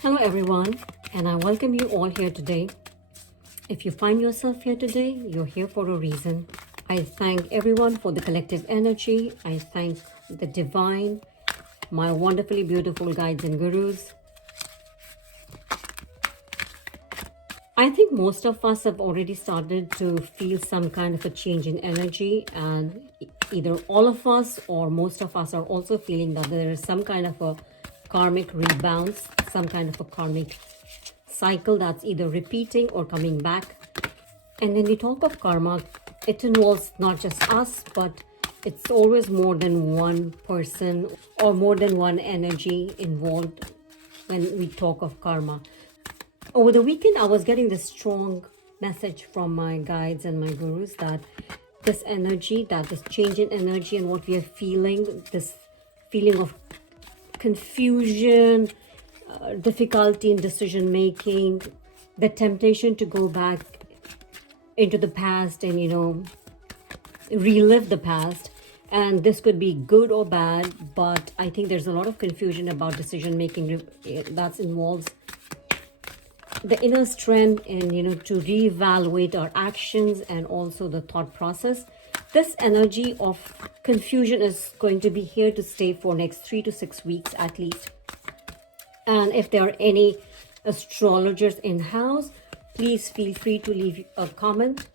Hello everyone, and I welcome you all here today. If you find yourself here today, you're here for a reason. I thank everyone for the collective energy. I thank the divine, my wonderfully beautiful guides and gurus. I think most of us have already started to feel some kind of a change in energy, and either all of us or most of us are also feeling that there is some kind of a karmic rebound, some kind of a karmic cycle that's either repeating or coming back. And when we talk of karma, it involves not just us, but it's always more than one person or more than one energy involved when we talk of karma. Over the weekend, I was getting this strong message from my guides and my gurus that this energy, that this change in energy and what we are feeling, this feeling of confusion, difficulty in decision making, the temptation to go back into the past and relive the past. And this could be good or bad, but I think there's a lot of confusion about decision making that involves the inner strength and to reevaluate our actions and also the thought process. This energy of confusion is going to be here to stay for next 3 to 6 weeks at least. And if there are any astrologers in house, please feel free to leave a comment.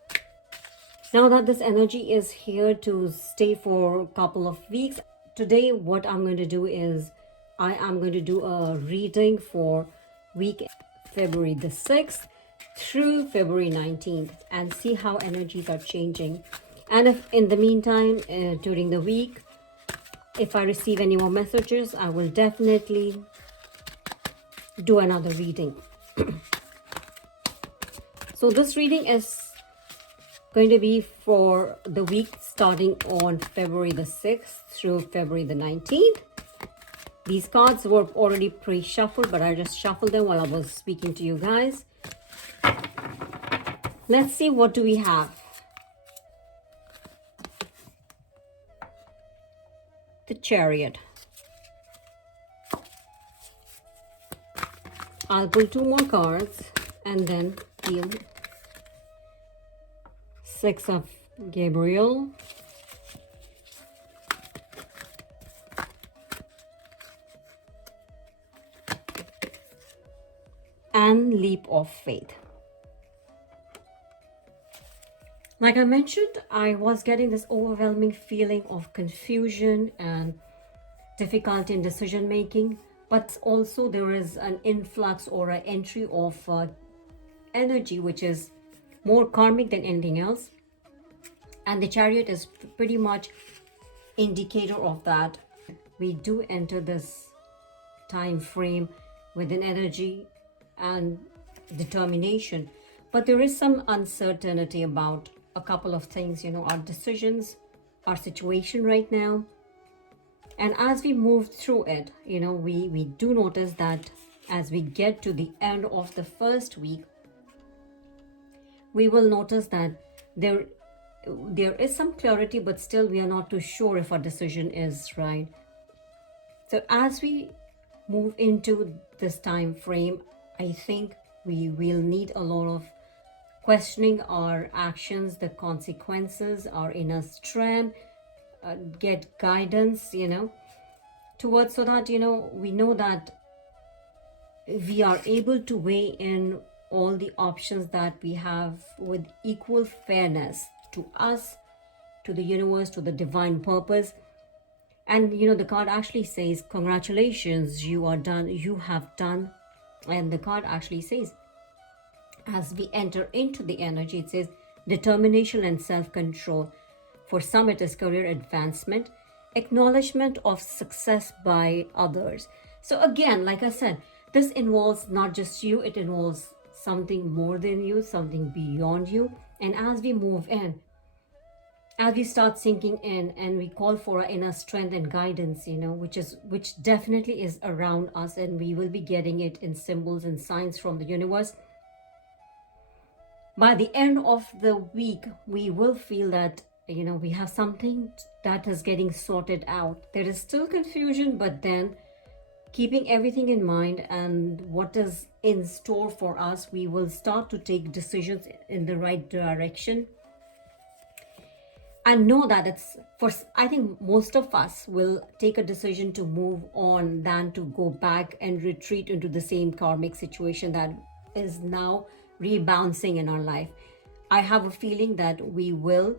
Now that this energy is here to stay for a couple of weeks, today what I'm going to do is I am going to do a reading for week February the 6th through February 19th and see how energies are changing. And if in the meantime, during the week, if I receive any more messages, I will definitely do another reading. So this reading is going to be for the week starting on February the 6th through February the 19th. These cards were already pre-shuffled, but I just shuffled them while I was speaking to you guys. Let's see, what do we have? The Chariot. I'll pull 2 more cards and then deal. 6 of Gabriel. And Leap of Faith. Like I mentioned, I was getting this overwhelming feeling of confusion and difficulty in decision making, but also there is an influx or an entry of energy which is more karmic than anything else. And the Chariot is pretty much indicator of that. We do enter this time frame with an energy and determination, but there is some uncertainty about a couple of things, our decisions, our situation right now. And as we move through it, we do notice that as we get to the end of the first week, we will notice that there is some clarity, but still we are not too sure if our decision is right. So as we move into this time frame, I think we will need a lot of questioning our actions, the consequences, our inner strength, get guidance, towards, so that, we know that we are able to weigh in all the options that we have with equal fairness to us, to the universe, to the divine purpose. And, the card actually says, congratulations, you are done, you have done. And the card actually says, as we enter into the energy, it says determination and self-control. For some, it is career advancement, acknowledgement of success by others. So again, like I said, this involves not just you, it involves something more than you, something beyond you. And as we move in, as we start sinking in and we call for our inner strength and guidance, which definitely is around us, and we will be getting it in symbols and signs from the universe. By the end of the week, we will feel that, we have something that is getting sorted out. There is still confusion, but then keeping everything in mind and what is in store for us, we will start to take decisions in the right direction. And know that it's for, I think most of us will take a decision to move on than to go back and retreat into the same karmic situation that is now rebouncing in our life. I have a feeling that we will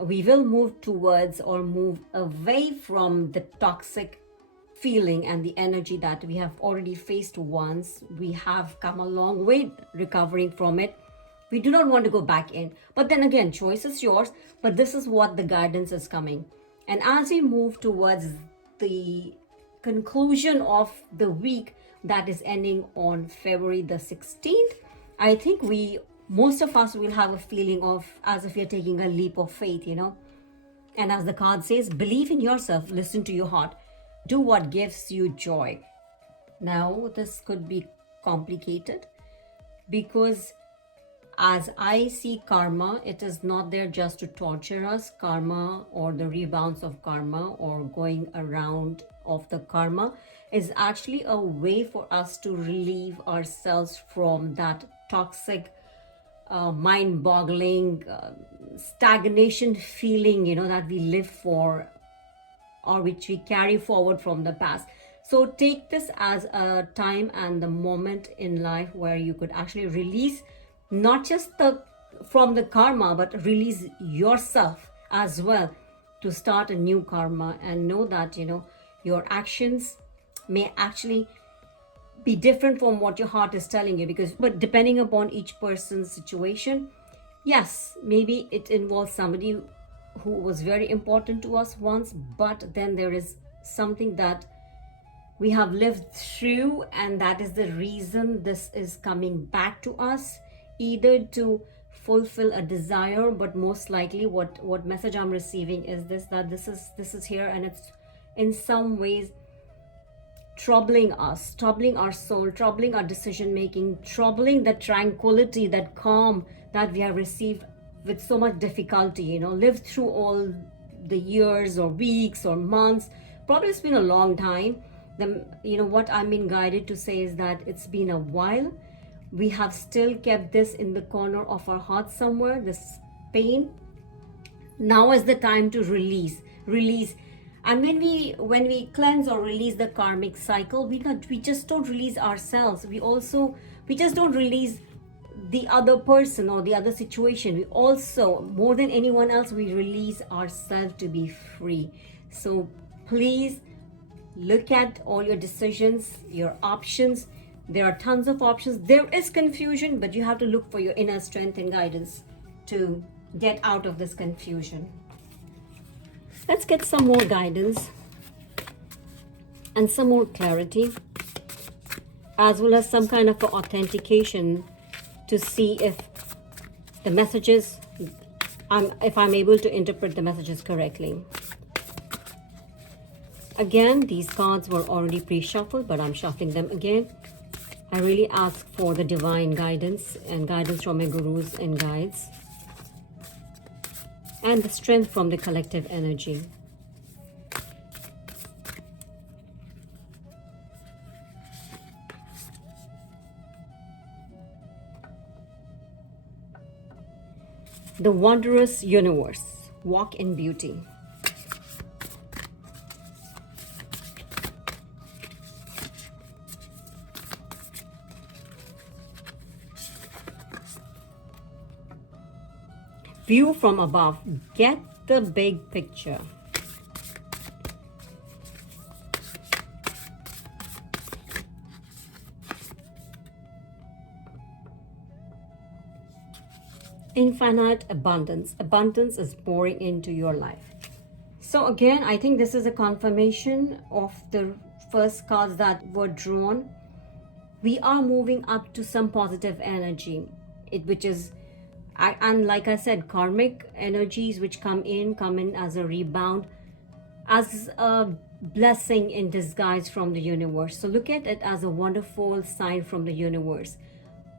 move towards or move away from the toxic feeling and the energy that we have already faced once. We have come a long way recovering from it. We do not want to go back in. But then again, choice is yours. But this is what the guidance is coming. And as we move towards the conclusion of the week that is ending on February the 16th, I think most of us will have a feeling of as if you're taking a leap of faith, And as the card says, believe in yourself, listen to your heart. Do what gives you joy. Now, this could be complicated because as I see karma, it is not there just to torture us. Karma or the rebounds of karma or going around of the karma is actually a way for us to relieve ourselves from that toxic, mind-boggling, stagnation feeling, that we live for or which we carry forward from the past. So take this as a time and the moment in life where you could actually release not just from the karma, but release yourself as well to start a new karma, and know that your actions may actually be different from what your heart is telling you, but depending upon each person's situation, yes, maybe it involves somebody who was very important to us once, but then there is something that we have lived through, and that is the reason this is coming back to us, either to fulfill a desire, but most likely what message I'm receiving is that this is here, and it's in some ways troubling us, troubling our soul, troubling our decision making, troubling the tranquility, that calm that we have received with so much difficulty, lived through all the years or weeks or months. Probably it's been a long time. What I'm being guided to say is that it's been a while. We have still kept this in the corner of our heart somewhere, this pain. Now is the time to release. And when we cleanse or release the karmic cycle, we just don't release ourselves. We just don't release the other person or the other situation. We also, more than anyone else, we release ourselves to be free. So please look at all your decisions, your options. There are tons of options. There is confusion, but you have to look for your inner strength and guidance to get out of this confusion. Let's get some more guidance and some more clarity, as well as some kind of authentication to see if the messages, if I'm able to interpret the messages correctly. Again, these cards were already pre-shuffled, but I'm shuffling them again. I really ask for the divine guidance and guidance from my gurus and guides, and the strength from the collective energy. The wondrous universe, walk in beauty. View from above, get the big picture. Infinite abundance. Abundance is pouring into your life. So again, I think this is a confirmation of the first cards that were drawn. We are moving up to some positive energy, which is, and like I said, karmic energies which come in as a rebound, as a blessing in disguise from the universe. So look at it as a wonderful sign from the universe.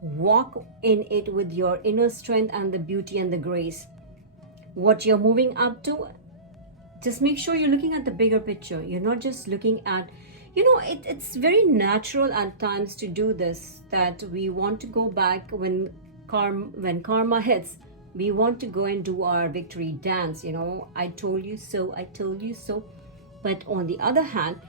Walk in it with your inner strength and the beauty and the grace. What you're moving up to, just make sure you're looking at the bigger picture. You're not just looking at It's very natural at times to do this, that we want to go back when karma hits. We want to go and do our victory dance, I told you so, I told you so. But on the other hand,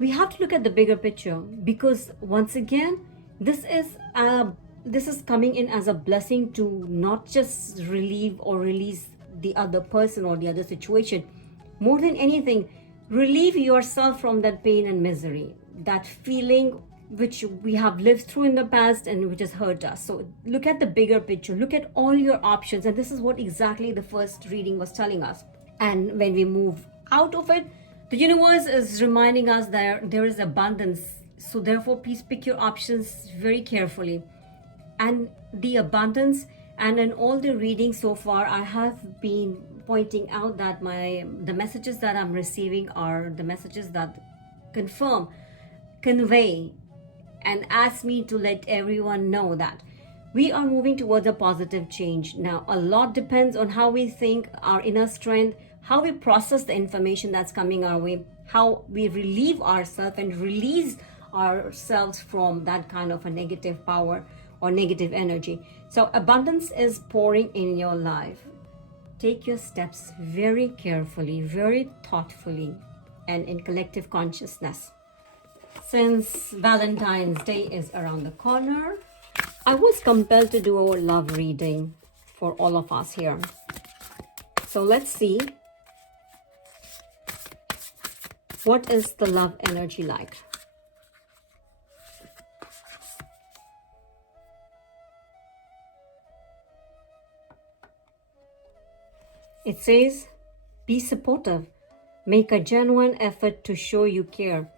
we have to look at the bigger picture, because once again, this is coming in as a blessing to not just relieve or release the other person or the other situation. More than anything, relieve yourself from that pain and misery, that feeling which we have lived through in the past and which has hurt us. So look at the bigger picture, look at all your options, and this is what exactly the first reading was telling us. And when we move out of it, the universe is reminding us that there is abundance. So therefore, please pick your options very carefully. And the abundance, and in all the readings so far, I have been pointing out that the messages that I'm receiving are the messages that confirm, convey, and ask me to let everyone know that we are moving towards a positive change. Now, a lot depends on how we think, our inner strength, how we process the information that's coming our way, how we relieve ourselves and release ourselves from that kind of a negative power or negative energy. So abundance is pouring in your life. Take your steps very carefully, very thoughtfully, and in collective consciousness. Since Valentine's Day is around the corner, I was compelled to do a love reading for all of us here. So let's see, what is the love energy like? It says, be supportive. Make a genuine effort to show you care.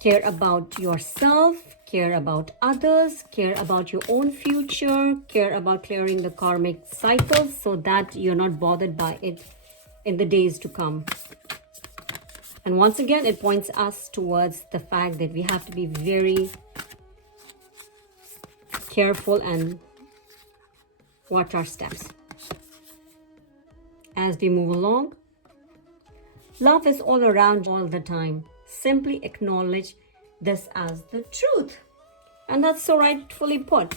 Care about yourself, care about others, care about your own future, care about clearing the karmic cycles so that you're not bothered by it in the days to come. And once again, it points us towards the fact that we have to be very careful and watch our steps as we move along. Love is all around all the time. Simply acknowledge this as the truth. And that's so rightfully put.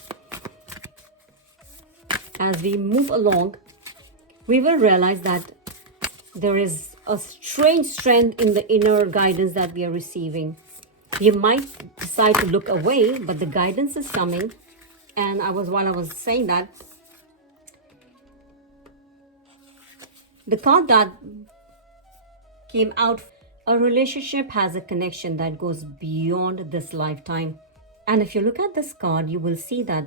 As we move along, we will realize that there is a strange strength in the inner guidance that we are receiving. You might decide to look away, but the guidance is coming. And while I was saying that, the card that came out, a relationship has a connection that goes beyond this lifetime. And if you look at this card, you will see that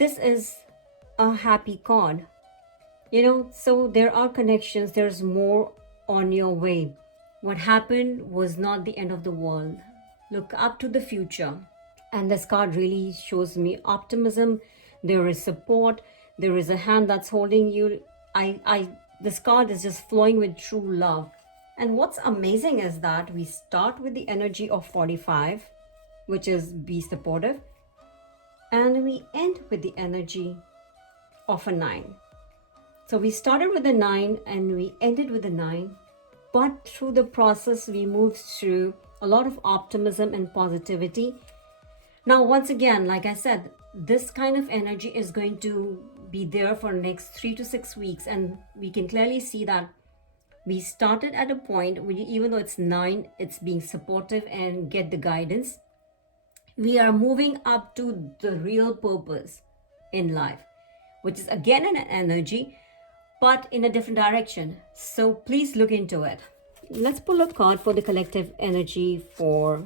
this is a happy card. So there are connections, there's more on your way. What happened was not the end of the world. Look up to the future. And this card really shows me optimism. There is support. There is a hand that's holding you. This card is just flowing with true love. And what's amazing is that we start with the energy of 45, which is be supportive, and we end with the energy of a 9. So we started with a 9 and we ended with a 9, but through the process we moved through a lot of optimism and positivity. Now, once again, like I said, this kind of energy is going to be there for the next 3 to 6 weeks, and we can clearly see that we started at a point where, even though it's 9, it's being supportive and get the guidance. We are moving up to the real purpose in life, which is again an energy, but in a different direction. So please look into it. Let's pull a card for the collective energy for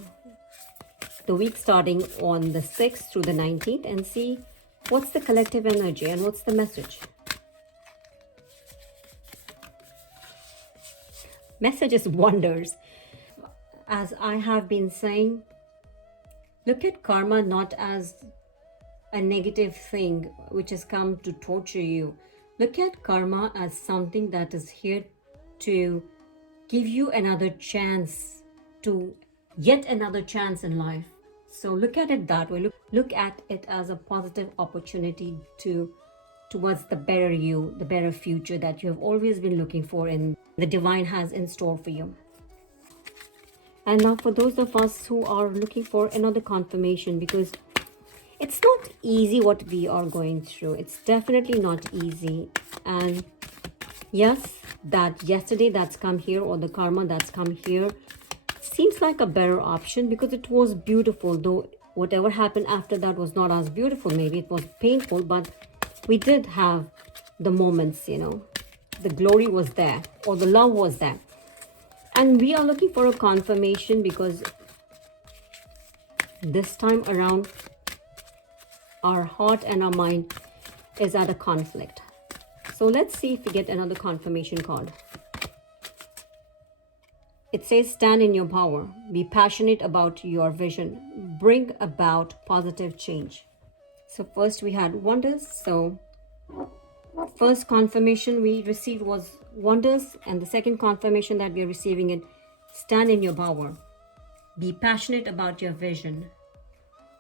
the week starting on the 6th through the 19th and see what's the collective energy and what's the message. Message is wonders. As I have been saying, look at karma not as a negative thing which has come to torture you. Look at karma as something that is here to give you another chance, yet another chance in life. So look at it that way. Look at it as a positive opportunity towards the better you, the better future that you have always been looking for and the divine has in store for you. And now for those of us who are looking for another confirmation, because it's not easy what we are going through. It's definitely not easy. And yes, that yesterday that's come here, or the karma that's come here, seems like a better option because it was beautiful, though whatever happened after that was not as beautiful. Maybe it was painful, but we did have the moments, you know, the glory was there, or the love was there. And we are looking for a confirmation because this time around our heart and our mind is at a conflict. So let's see if we get another confirmation card. It says, stand in your power, be passionate about your vision, bring about positive change. So first we had wonders. So first confirmation we received was wonders, and the second confirmation that we are receiving it, stand in your power, be passionate about your vision,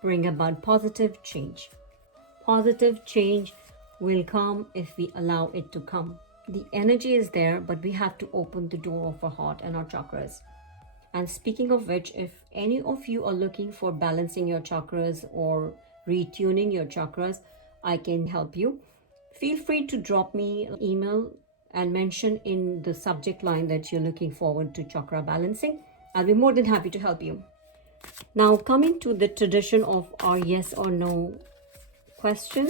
bring about positive change. Positive change will come if we allow it to come. The energy is there, but we have to open the door of our heart and our chakras. And speaking of which, if any of you are looking for balancing your chakras or retuning your chakras, I can help you. Feel free to drop me an email and mention in the subject line that you're looking forward to chakra balancing. I'll be more than happy to help you. Now, coming to the tradition of our yes or no question.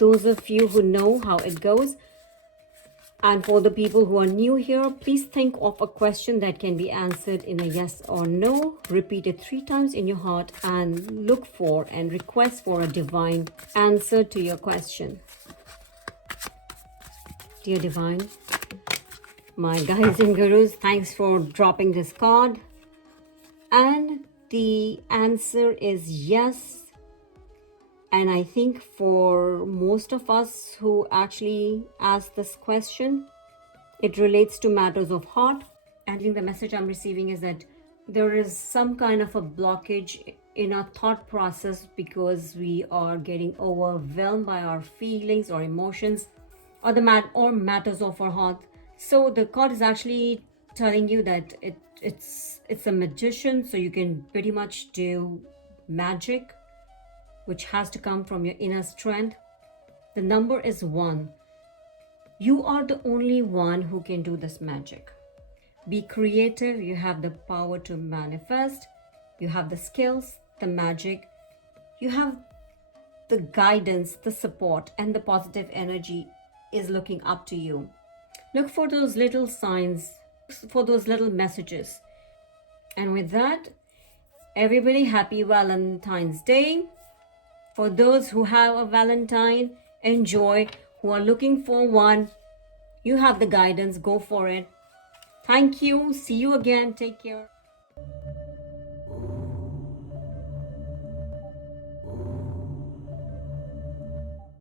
Those of you who know how it goes, and for the people who are new here, please think of a question that can be answered in a yes or no. Repeat it 3 times in your heart and look for and request for a divine answer to your question. Dear divine, my guides and gurus, thanks for dropping this card. And the answer is yes. And I think for most of us who actually ask this question, it relates to matters of heart. And I think the message I'm receiving is that there is some kind of a blockage in our thought process because we are getting overwhelmed by our feelings or emotions or matters of our heart. So the card is actually telling you that it's a magician, so you can pretty much do magic, which has to come from your inner strength. The number is 1. You are the only one who can do this magic. Be creative. You have the power to manifest. You have the skills, the magic. You have the guidance, the support, and the positive energy is looking up to you. Look for those little signs, for those little messages. And with that, everybody, happy Valentine's Day. For those who have a Valentine, enjoy. Who are looking for one, you have the guidance, go for it. Thank you. See you again. Take care.